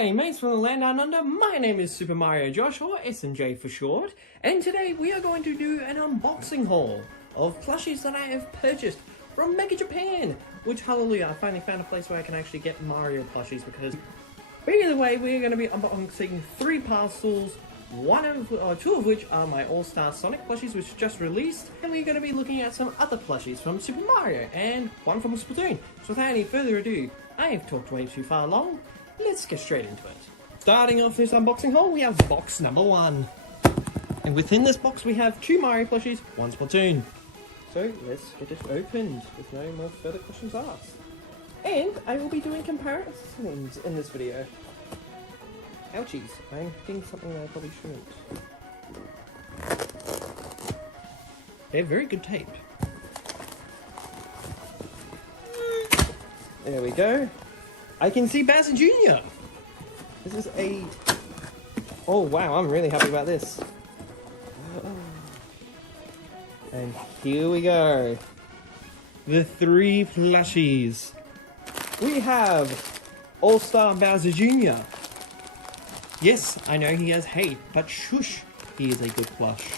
G'day mates from the land down under, my name is SuperMarioJosh, or SMJ for short, and today we are going to do an unboxing haul of plushies that I have purchased from Mega Japan, which, hallelujah, I finally found a place where I can actually get Mario plushies, because either way, we are going to be unboxing 3 parcels, two of which are my All-Star Sonic plushies, which just released, and we're going to be looking at some other plushies from Super Mario, and one from Splatoon. So without any further ado, I have talked way too far long. Let's get straight into it. Starting off this unboxing haul, we have box number 1. And within this box we have 2 Mario plushies, 1 Splatoon. So let's get it opened with no more further questions asked. And I will be doing comparisons in this video. Ouchies, I'm hitting something that I probably shouldn't. They're very good tape. There we go. I can see Bowser Jr. This is a... Oh wow, I'm really happy about this. And here we go. The 3 plushies. We have All-Star Bowser Jr. Yes, I know he has hate, but shush, he is a good plush.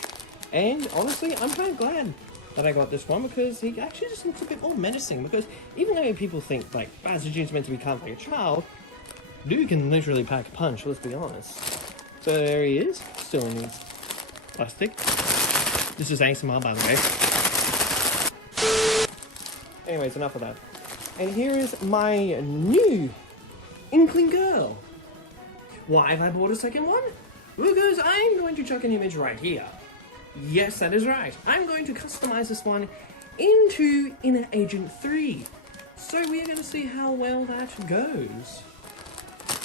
And honestly, I'm kind of glad that I got this one, because he actually just looks a bit more menacing, because even though people think like Bowser Jr. is meant to be kind of like a child, dude can literally pack a punch, let's be honest. So there he is, still in his plastic. This is ASMR, by the way. Anyways, enough of that. And here is my new Inkling Girl. Why have I bought a second one? Because I'm going to chuck an image right here. Yes, that is right. I'm going to customize this one into Inner Agent 3. So we are going to see how well that goes.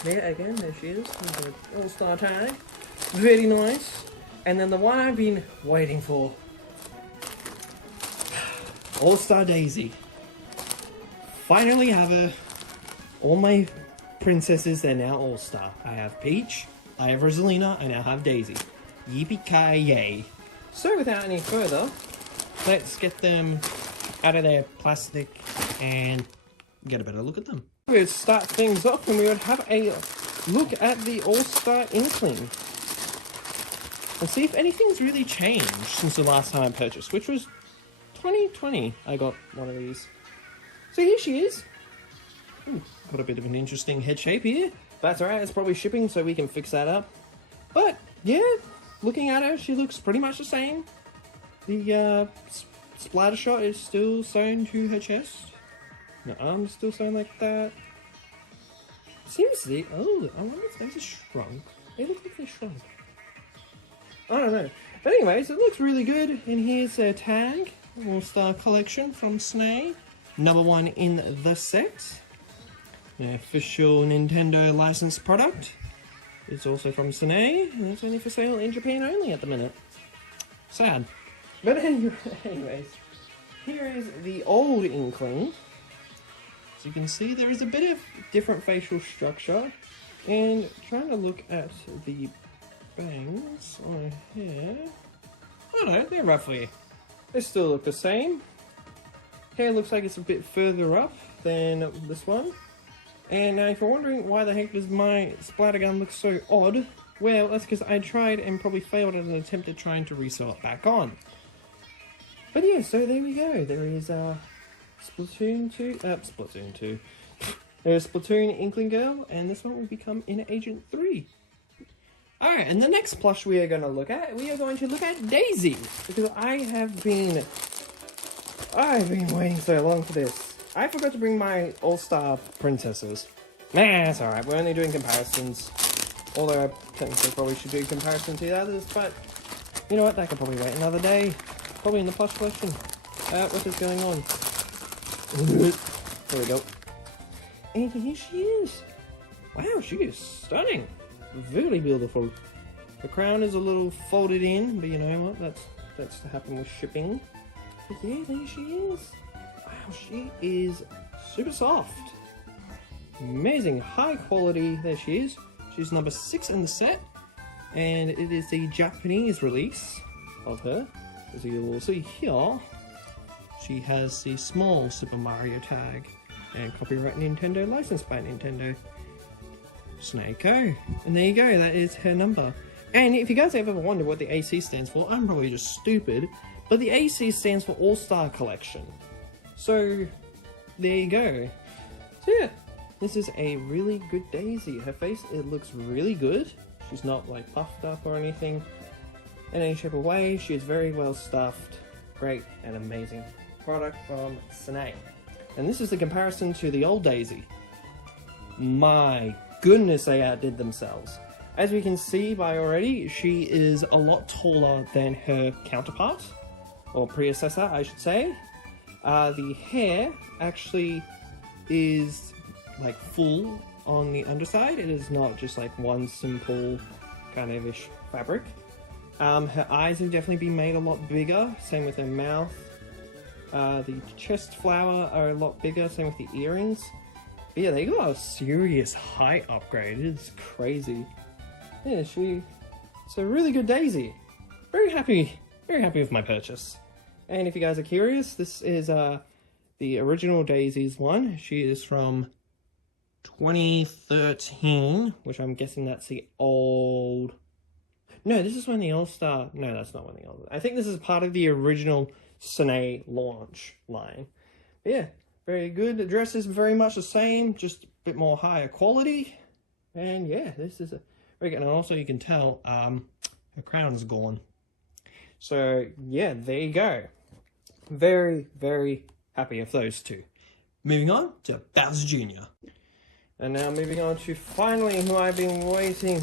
There again, there she is. The All-Star tag. Very nice. And then the one I've been waiting for. All-Star Daisy. Finally have her. All my princesses are now All-Star. I have Peach, I have Rosalina, I now have Daisy. Yippee-ki-yay. So without any further, let's get them out of their plastic and get a better look at them. We would start things off and we would have a look at the All-Star Inkling. And see if anything's really changed since the last time I purchased, which was 2020 I got one of these. So here she is. Ooh, got a bit of an interesting head shape here. That's alright, it's probably shipping so we can fix that up. But yeah, looking at her, she looks pretty much the same. The splatter shot is still sewn to her chest. The arm's still sewn like that. Seriously, oh, I wonder if those are shrunk. They look like they're shrunk. I don't know. But anyways, it looks really good. And here's a tag. All-Star Collection from Sanei. Number 1 in the set. An official Nintendo licensed product. It's also from Sanei, and it's only for sale in Japan only at the minute. Sad. But anyways, here is the old Inkling. As you can see, there is a bit of different facial structure. And trying to look at the bangs on her hair, I don't know, they're roughly, they still look the same. Hair looks like it's a bit further up than this one. And now if you're wondering why the heck does my splatter gun look so odd, well, that's because I tried and probably failed at an attempt at trying to resew it back on. But yeah, so there we go. There is Splatoon 2. There's Splatoon Inkling Girl, and this one will become Inner Agent 3. Alright, and the next plush we are going to look at, Daisy. Because I've been waiting so long for this. I forgot to bring my All-Star princesses. Nah, that's alright, we're only doing comparisons. Although I technically probably should do comparisons to the others, but you know what, that could probably wait another day. Probably in the plush collection. What is going on? There we go. And here she is. Wow, she is stunning. Very beautiful. The crown is a little folded in, but you know what, that's to happen with shipping. But yeah, there she is. Wow, she is super soft. Amazing, high quality. There she is. She's number 6 in the set. And it is the Japanese release of her. As you will see here, she has the small Super Mario tag. And copyright Nintendo, licensed by Nintendo. Snake-O. And there you go, that is her number. And if you guys have ever wondered what the AC stands for, I'm probably just stupid, but the AC stands for All-Star Collection. So, there you go. So yeah, this is a really good Daisy. Her face, it looks really good. She's not like puffed up or anything in any shape or way. She is very well stuffed. Great and amazing product from Sanei. And this is the comparison to the old Daisy. My goodness, they outdid themselves. As we can see by already, she is a lot taller than her counterpart, or predecessor, I should say. The hair actually is like full on the underside. It is not just like one simple kind of ish fabric. Her eyes have definitely been made a lot bigger, same with her mouth. The chest flower are a lot bigger, same with the earrings. But yeah, they got a serious height upgrade. It's crazy. Yeah, it's a really good Daisy. Very happy with my purchase. And if you guys are curious, this is the original Daisy's one. She is from 2013, which I'm guessing that's the old... No, this is when the All-Star... No, that's not when the All-Star... I think this is part of the original Sanei launch line. But yeah, very good. The dress is very much the same, just a bit more higher quality. And yeah, this is a very good. And also you can tell her crown's gone. So yeah, there you go. Very, very happy with those two. Moving on to Bowser Jr. And now moving on to finally who I've been waiting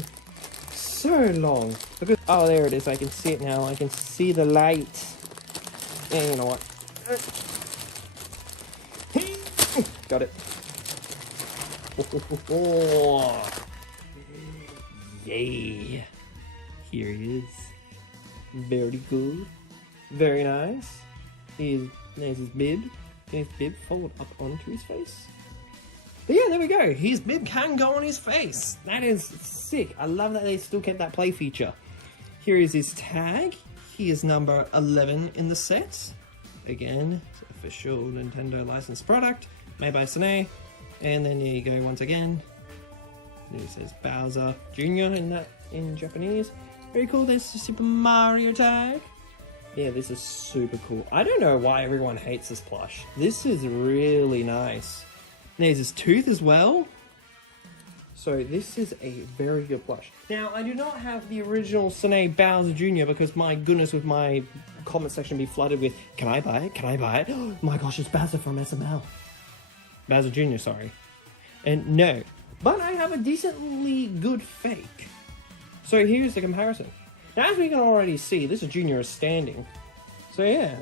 so long. Because, oh, there it is. I can see it now. I can see the light. Yeah, you know what? Got it. Yay. Here he is. Very good. Very nice. There's his bib. His bib fold up onto his face. But yeah, there we go. His bib can go on his face. That is sick. I love that they still kept that play feature. Here is his tag. He is number 11 in the set. Again, official Nintendo licensed product made by Sanei. And then here you go once again. There it says Bowser Jr. in Japanese. Very cool. There's the Super Mario tag. Yeah, this is super cool. I don't know why everyone hates this plush. This is really nice. There's his tooth as well. So this is a very good plush. Now, I do not have the original Sanei Bowser Jr. because my goodness, would my comment section be flooded with, can I buy it? Can I buy it? Oh my gosh, it's Bowser from SML. Bowser Jr., sorry. And no. But I have a decently good fake. So here's the comparison. Now, as we can already see, this Junior is standing. So yeah,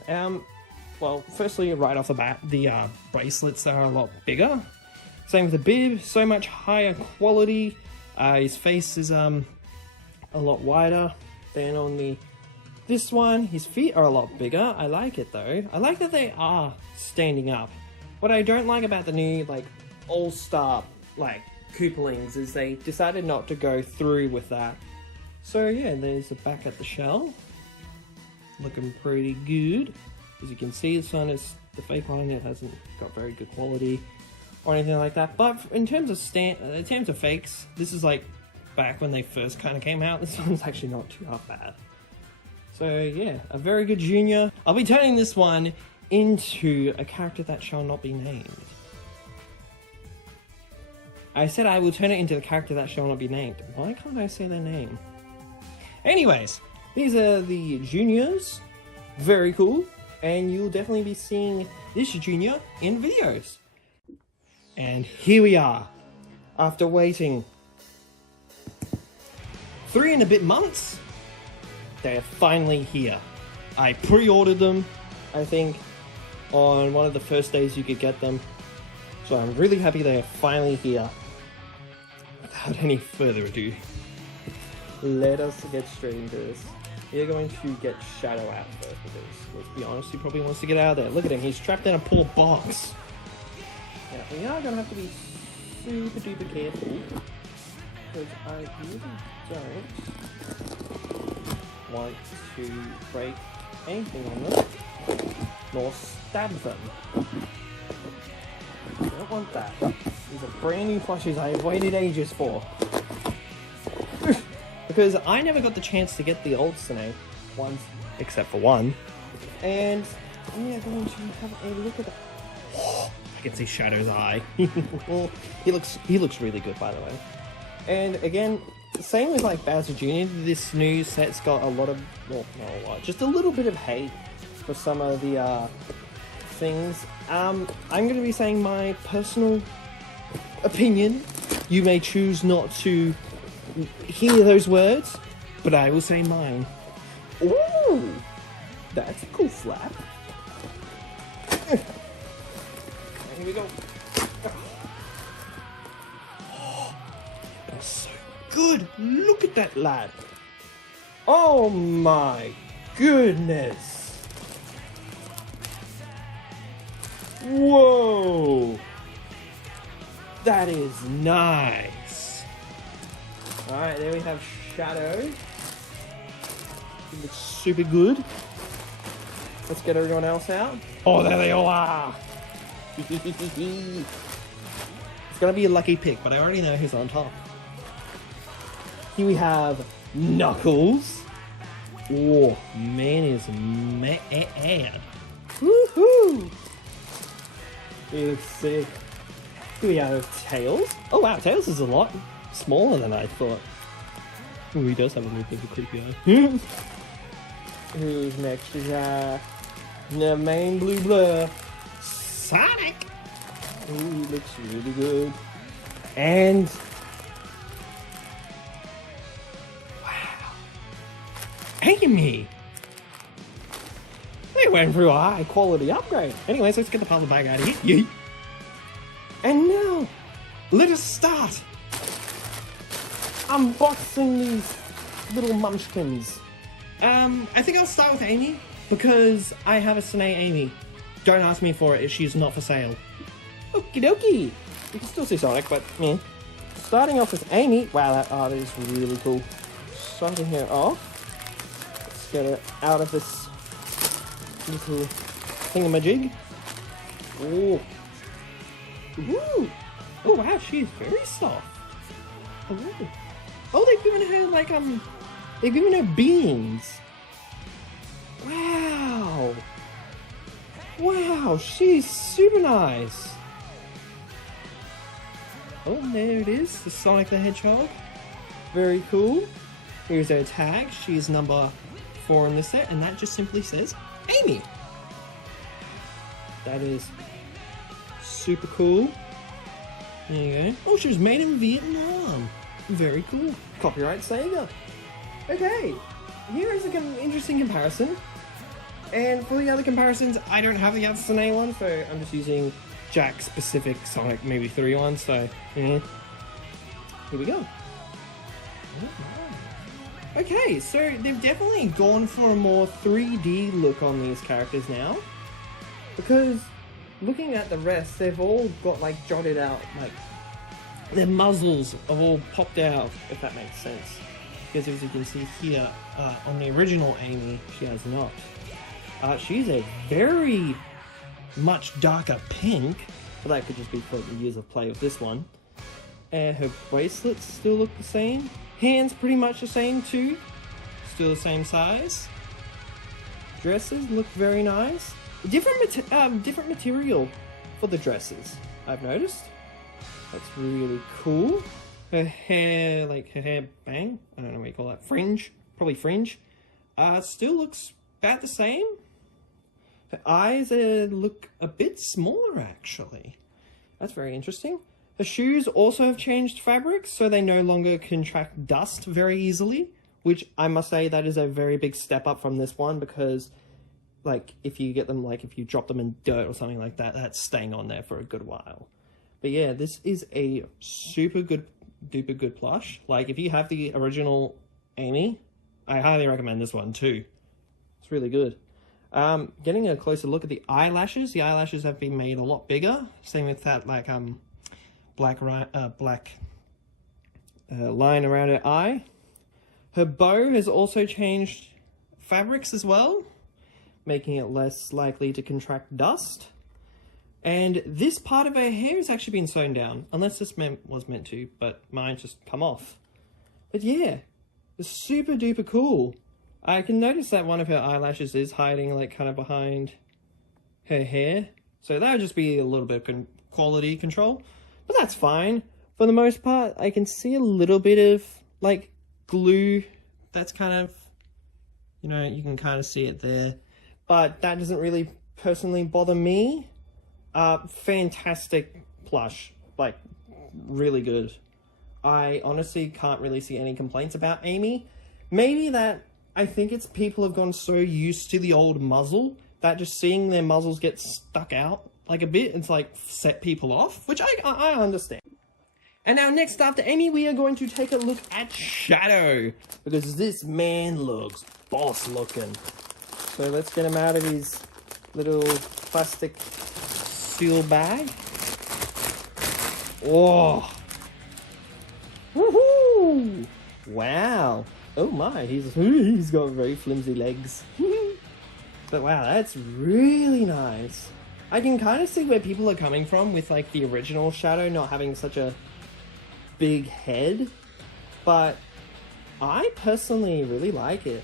well, firstly, right off the bat, the bracelets are a lot bigger. Same with the bib, so much higher quality. His face is a lot wider than on this one. His feet are a lot bigger. I like it though. I like that they are standing up. What I don't like about the new like all-star like Koopalings is they decided not to go through with that. So yeah, there's the back at the shell. Looking pretty good. As you can see, this one is the fake one. It hasn't got very good quality or anything like that. But in terms of fakes, this is like back when they first kind of came out. This one's actually not too bad. So yeah, a very good Junior. I'll be turning this one into a character that shall not be named. I said I will turn it into a character that shall not be named. Why can't I say their name? Anyways, these are the Juniors. Very cool. And you'll definitely be seeing this Junior in videos. And here we are. After waiting 3 and a bit months, they're finally here. I pre-ordered them, I think, on one of the first days you could get them. So I'm really happy they're finally here. Without any further ado, let us get straight into this. We're going to get Shadow out first because, let's be honest, he probably wants to get out of there. Look at him, he's trapped in a poor box. Now, we are going to have to be super duper careful because I really don't want to break anything on them nor stab them. I don't want that. These are brand new plushies I have waited ages for. because I never got the chance to get the old sanei ones, except for one. And we are going to have a look at that. Oh, I can see Shadow's eye. he looks really good, by the way. And again, same with like Bowser Jr., this new set's got a lot of, well, not a lot, just a little bit of hate for some of the things. I'm going to be saying my personal opinion. You may choose not to hear those words, but I will say mine. Ooh, that's a cool flap. Here we go. Oh, that's so good. Look at that lad. Oh my goodness. Whoa. That is nice. Alright, there we have Shadow. He looks super good. Let's get everyone else out. Oh, there they all are. It's gonna be a lucky pick, but I already know who's on top. Here we have Knuckles. Oh, man is man. Woohoo! He looks sick. Here we have Tails. Oh wow, Tails is a lot smaller than I thought. Ooh, he does have a little bit of a creepy eye. Who's next? Is the main blue blur, Sonic. Ooh, he looks really good. And wow, Amy. They went through a high quality upgrade. Anyways, let's get the puzzle bag out of here. Yeet. And now, let us start unboxing these little munchkins. I think I'll start with Amy, because I have a sanei Amy. Don't ask me for it, she's not for sale. Okie dokie. You can still see Sonic, but yeah. Starting off with Amy. Wow, that art is really cool. Starting her off. Let's get her out of this little thingamajig. Oh. Ooh. Oh wow, she's very soft. Oh. Oh, they've given her like they've given her beans. Wow. Wow, she's super nice. Oh, there it is, the Sonic the Hedgehog. Very cool. Here's her tag. She's number 4 in the set, and that just simply says Amy. That is super cool. There you go. Oh, she was made in Vietnam. Very cool. Copyright Sega. Okay, here is an interesting comparison. And for the other comparisons, I don't have the other sanei one, so I'm just using Jack's specific Sonic maybe 3 one, so yeah. Here we go. Okay, so they've definitely gone for a more 3D look on these characters now. Because looking at the rest, they've all got like jotted out, like their muzzles have all popped out, if that makes sense. Because as you can see here, on the original Amy, she has not. She's a very much darker pink, but that could just be for the years of play with this one. And her bracelets still look the same. Hands pretty much the same too. Still the same size. Dresses look very nice. Different material for the dresses, I've noticed. That's really cool. Her hair, bang, I don't know what you call that, fringe, probably fringe. Still looks about the same. Her eyes look a bit smaller actually. That's very interesting. Her shoes also have changed fabrics, so they no longer contract dust very easily, which I must say that is a very big step up from this one, because like if you get them, like if you drop them in dirt or something like that, that's staying on there for a good while. But yeah, this is a super good, duper good plush. Like if you have the original Amy, I highly recommend this one too. It's really good. Getting a closer look at the eyelashes. The eyelashes have been made a lot bigger. Same with that like black line around her eye. Her bow has also changed fabrics as well, making it less likely to contract dust. And this part of her hair has actually been sewn down, unless this was meant to, but mine just come off. But yeah, is super duper cool. I can notice that one of her eyelashes is hiding like kind of behind her hair. So that would just be a little bit of quality control. But that's fine. For the most part, I can see a little bit of like glue. That's kind of, you know, you can kind of see it there. But that doesn't really personally bother me. Fantastic plush. Like, really good. I honestly can't really see any complaints about Amy. Maybe that, I think it's people have gone so used to the old muzzle that just seeing their muzzles get stuck out like a bit, it's like set people off, which I understand. And now next after Amy, we are going to take a look at Shadow, because this man looks boss looking. So let's get him out of his little plastic seal bag. Oh! Woohoo! Wow! Oh my, he's got very flimsy legs. But wow, that's really nice. I can kind of see where people are coming from with like the original Shadow not having such a big head, but I personally really like it.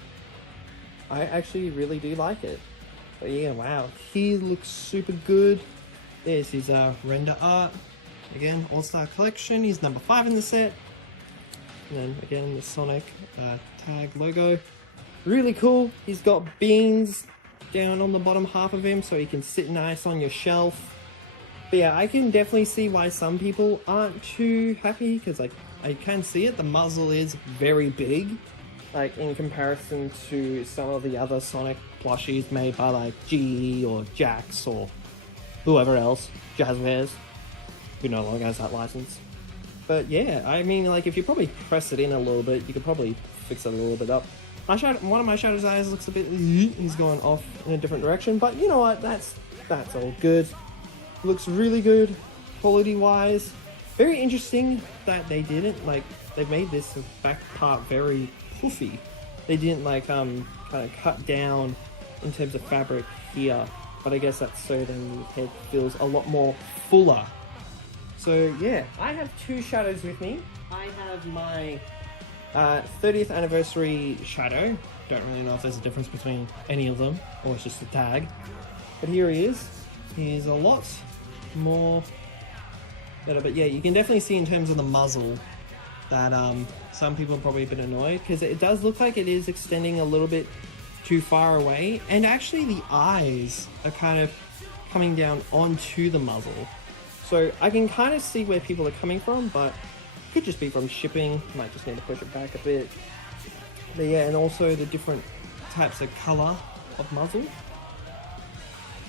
I actually really do like it. But yeah, wow, he looks super good. There's his render art. Again, All-Star Collection. He's number 5 in the set. And then again, the Sonic tag logo. Really cool. He's got beans down on the bottom half of him so he can sit nice on your shelf. But yeah, I can definitely see why some people aren't too happy, because like I can see it. The muzzle is very big, like in comparison to some of the other Sonic plushies made by like GE or Jax or whoever else, Jazzwares, who no longer has that license. But yeah, I mean, like if you probably press it in a little bit, you could probably fix it a little bit up. One of my Shadow's eyes looks a bit, he's going off in a different direction, but you know what, that's all good. Looks really good, quality-wise. Very interesting that they didn't, like, they made this back part very poofy. They didn't, like, kind of cut down in terms of fabric here, but I guess that's so then the head feels a lot more fuller. So, yeah, I have 2 Shadows with me. I have my 30th anniversary Shadow. Don't really know if there's a difference between any of them, or it's just a tag. But here he is. He's a lot more better, but yeah, you can definitely see in terms of the muzzle that some people are probably a bit annoyed, because it does look like it is extending a little bit too far away, and actually the eyes are kind of coming down onto the muzzle. So I can kind of see where people are coming from, but it could just be from shipping. Might just need to push it back a bit. But yeah, and also the different types of color of muzzle.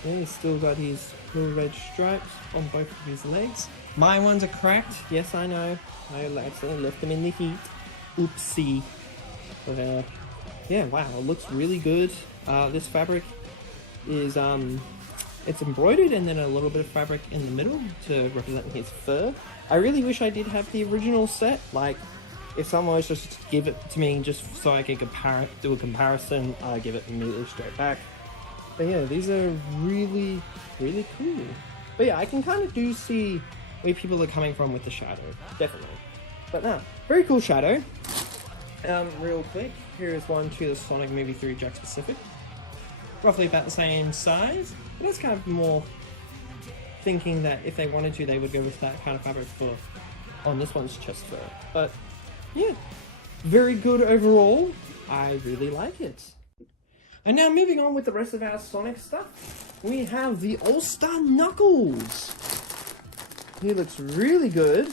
Yeah, he's still got his little red stripes on both of his legs. My ones are cracked. Yes, I know. I accidentally left them in the heat. Oopsie. But yeah, wow, it looks really good. This fabric is it's embroidered and then a little bit of fabric in the middle to represent his fur. I really wish I did have the original set. Like, if someone was just to give it to me just so I could do a comparison, I'd give it immediately straight back. But yeah, these are really, really cool. But yeah, I can kind of do see where people are coming from with the Shadow, definitely. But no, very cool Shadow. Real quick, here is one to the Sonic Movie 3 Jack Specific. Roughly about the same size, but that's kind of more thinking that if they wanted to, they would go with that kind of fabric for on this one's chest fur. But yeah, very good overall. I really like it. And now moving on with the rest of our Sonic stuff, we have the All-Star Knuckles. He looks really good.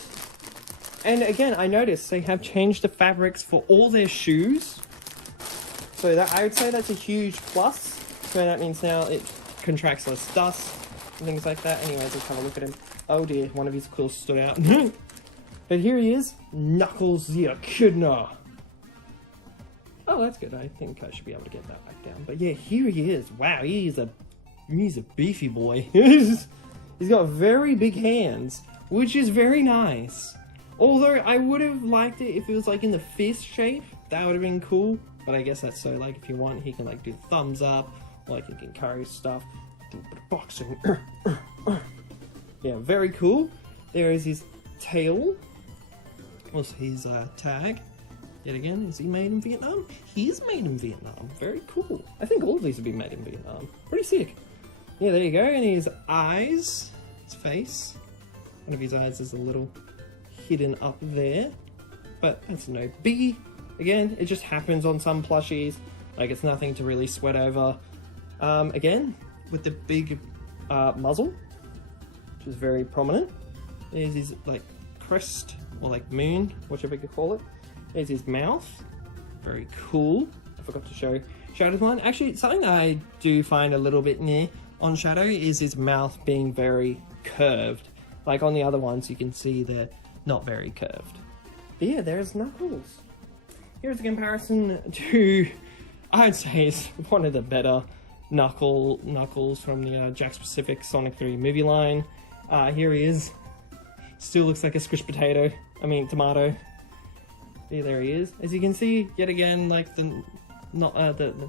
And again, I noticed they have changed the fabrics for all their shoes. So that I would say that's a huge plus. So that means now it contracts less dust and things like that. Anyways, let's have a look at him. Oh dear, one of his quills stood out. But here he is, Knuckles the Echidna. Oh, that's good. I think I should be able to get that back down. But yeah, here he is. Wow, he's a beefy boy. He's got very big hands, which is very nice. Although I would have liked it if it was like in the fist shape. That would have been cool. But I guess that's so like if you want, he can like do the thumbs up, or like he can carry stuff, do a bit of boxing. Yeah, very cool. There is his tail. Also his tag. Yet again, is he made in Vietnam? He is made in Vietnam. Very cool. I think all of these have been made in Vietnam. Pretty sick. Yeah, there you go. And his eyes, his face. One of his eyes is a little hidden up there, but that's no biggie. Again, it just happens on some plushies. Like, it's nothing to really sweat over. Again, with the big muzzle, which is very prominent. There's his like crest or like moon, whichever you could call it. There's his mouth, very cool. I forgot to show Shadow's one. Actually, something that I do find a little bit near on Shadow is his mouth being very curved. Like on the other ones, you can see they're not very curved. But yeah, there's Knuckles. Here's a comparison to, I'd say, is one of the better Knuckles from the Jakks Pacific Sonic 3 movie line. Here he is. Still looks like a squished potato. I mean, tomato. Yeah, there he is. As you can see, yet again, like the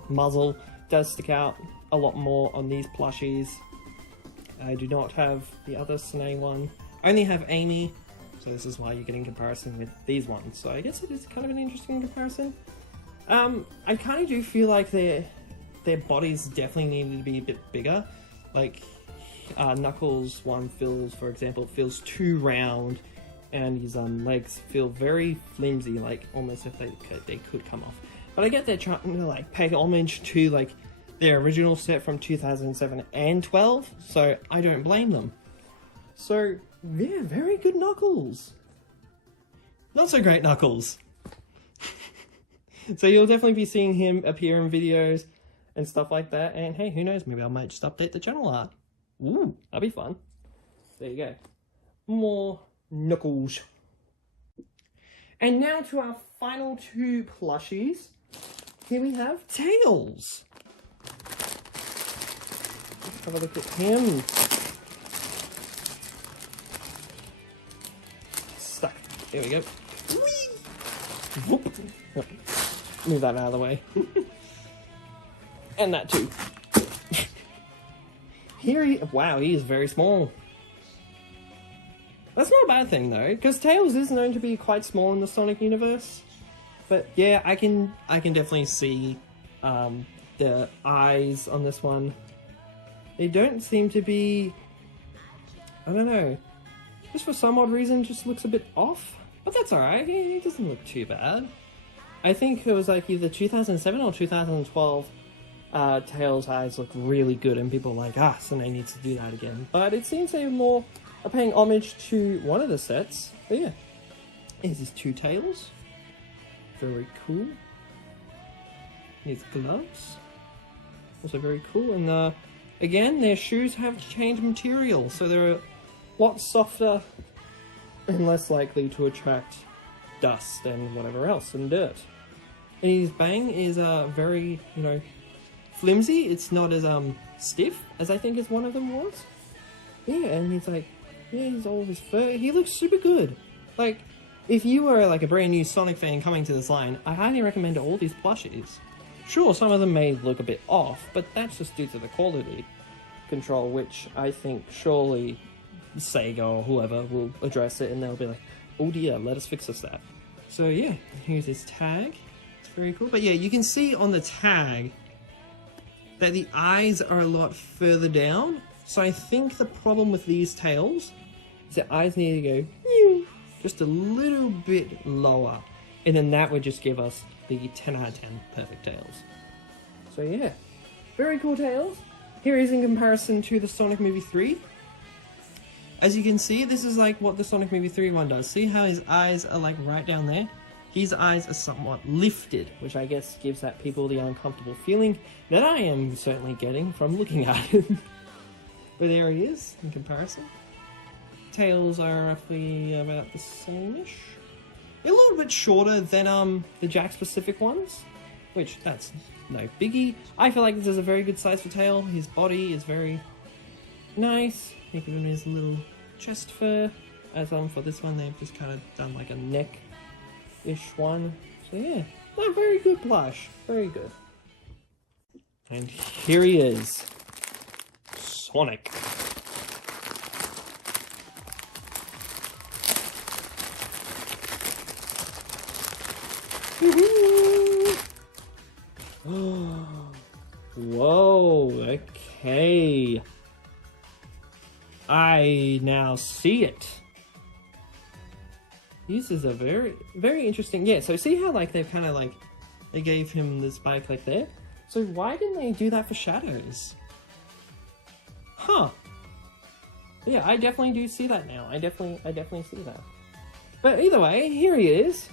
muzzle does stick out a lot more on these plushies. I do not have the other sanei one. I only have Amy, so this is why you're getting comparison with these ones. So I guess it is kind of an interesting comparison. I kind of do feel like their bodies definitely needed to be a bit bigger. Like Knuckles one feels, for example, feels too round, and his legs feel very flimsy, like almost if they could come off. But I get they're trying to like pay homage to like their original set from 2007 and 12, so I don't blame them. So yeah, very good Knuckles. Not so great Knuckles. So you'll definitely be seeing him appear in videos and stuff like that. And hey, who knows, maybe I might just update the channel art. Ooh, that'd be fun. There you go. More Knuckles. And now to our final two plushies. Here we have Tails. Let's have a look at him. Stuck. There we go. Whee! Whoop. Move that out of the way. And that too. Wow, he is very small. That's not a bad thing though, because Tails is known to be quite small in the Sonic universe. But yeah, I can definitely see the eyes on this one. They don't seem to be, I don't know, just for some odd reason just looks a bit off. But that's alright, he doesn't look too bad. I think it was like either 2007 or 2012. Tails' eyes look really good, and people are like, sanei needs to do that again. But it seems they are paying homage to one of the sets. But yeah, here's his two tails. Very cool. His gloves. Also very cool. And again, their shoes have changed material, so they're a lot softer and less likely to attract dust and whatever else, and dirt. And his bang is very, flimsy. It's not as stiff as I think as one of them was. Yeah, and he's like, he's all his fur. He looks super good. Like, if you were like a brand new Sonic fan coming to this line, I highly recommend all these plushies. Sure, some of them may look a bit off, but that's just due to the quality control, which I think surely Sega or whoever will address it, and they'll be like, oh dear, let us fix this that. So yeah, here's his tag. It's very cool. But yeah, you can see on the tag that the eyes are a lot further down. So I think the problem with these tails is that eyes need to go just a little bit lower. And then that would just give us the 10 out of 10 perfect tails. So yeah, very cool tails. Here is in comparison to the Sonic Movie 3. As you can see, this is like what the Sonic Movie 3 one does. See how his eyes are like right down there? His eyes are somewhat lifted, which I guess gives that people the uncomfortable feeling that I am certainly getting from looking at him. But there he is, in comparison. Tails are roughly about the same-ish. They're a little bit shorter than the Jakks Pacific ones, which that's no biggie. I feel like this is a very good size for Tail. His body is very nice. Think of him as a little chest fur. As for this one, they've just kind of done like a neck-ish one. So yeah, no, very good plush. Very good. And here he is. Sonic. Whoa, okay. I now see it. This is a very, very interesting... Yeah, so see how, like, they've kind of, like... They gave him the spike, like, there? So why didn't they do that for Shadows? Huh. Yeah, I definitely do see that now. I definitely see that. But either way, here he is.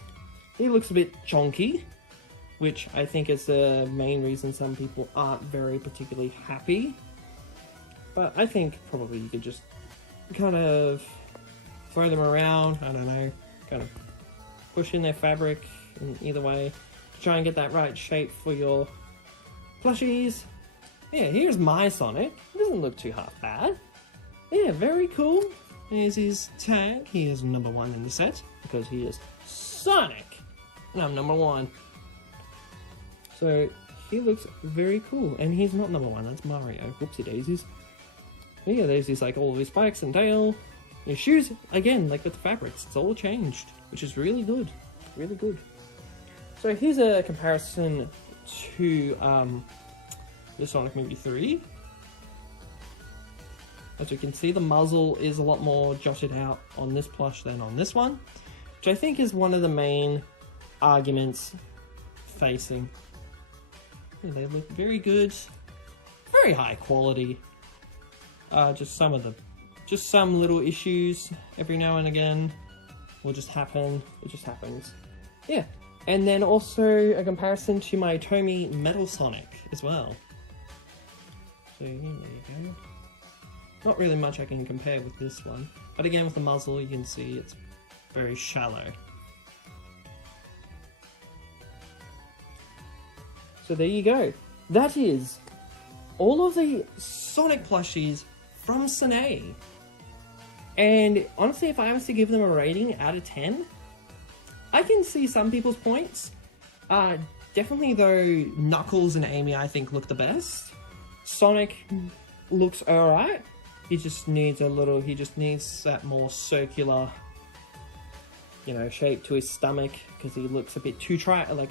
He looks a bit chonky, which I think is the main reason some people aren't very particularly happy. But I think probably you could just kind of throw them around, I don't know, kind of push in their fabric in either way to try and get that right shape for your plushies. Yeah, here's my Sonic. It doesn't look too half bad. Yeah, very cool. Here's his tag. He is number 1 in the set because he is Sonic and I'm number 1. So he looks very cool, and he's not number 1, that's Mario. Whoopsie daisies. Yeah, there's these, like, all of his spikes and tail. His shoes, again, like with the fabrics, it's all changed, which is really good. Really good. So here's a comparison to the Sonic Movie 3. As you can see, the muzzle is a lot more jotted out on this plush than on this one, which I think is one of the main arguments facing. Yeah, they look very good, very high quality. Just some little issues every now and again will just happen. It just happens. Yeah, and then also a comparison to my Tomy Metal Sonic as well. So yeah, there you go. Not really much I can compare with this one, but again with the muzzle you can see it's very shallow. So there you go. That is all of the Sonic plushies from Sanei. And honestly, if I was to give them a rating out of 10, I can see some people's points. Definitely though, Knuckles and Amy I think look the best. Sonic looks alright. He just needs that more circular, you know, shape to his stomach, because he looks a bit too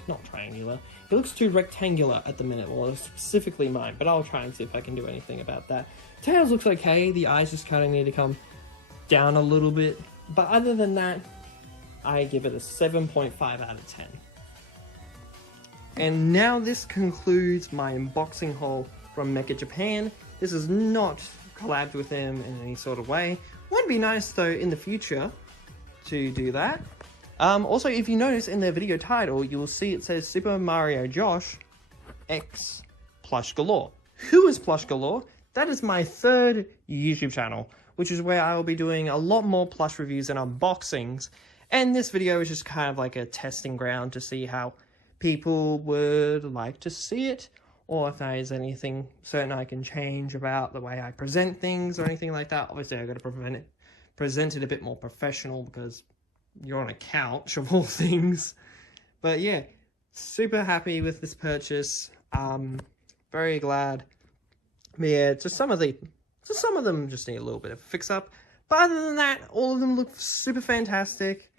not triangular. He looks too rectangular at the minute, well, specifically mine, but I'll try and see if I can do anything about that. Tails looks okay, the eyes just kind of need to come down a little bit, but other than that, I give it a 7.5 out of 10. And now this concludes my unboxing haul from Mecha Japan. This is not collabed with them in any sort of way. Would be nice though in the future to do that. Also, if you notice in the video title, you will see it says SuperMarioJosh X Plush Galore. Who is Plush Galore? That is my 3rd YouTube channel, which is where I will be doing a lot more plush reviews and unboxings. And this video is just kind of like a testing ground to see how people would like to see it, or if there is anything certain I can change about the way I present things or anything like that. Obviously, I've got to present it a bit more professional because you're on a couch of all things. But yeah, super happy with this purchase. Very glad. But yeah, just some of them just need a little bit of fix up. But other than that, all of them look super fantastic,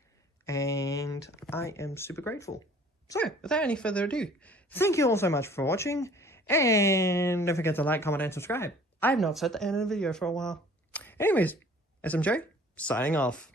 and I am super grateful. So, without any further ado, thank you all so much for watching, and don't forget to like, comment, and subscribe. I have not set the end of the video for a while. Anyways, SMJ, signing off.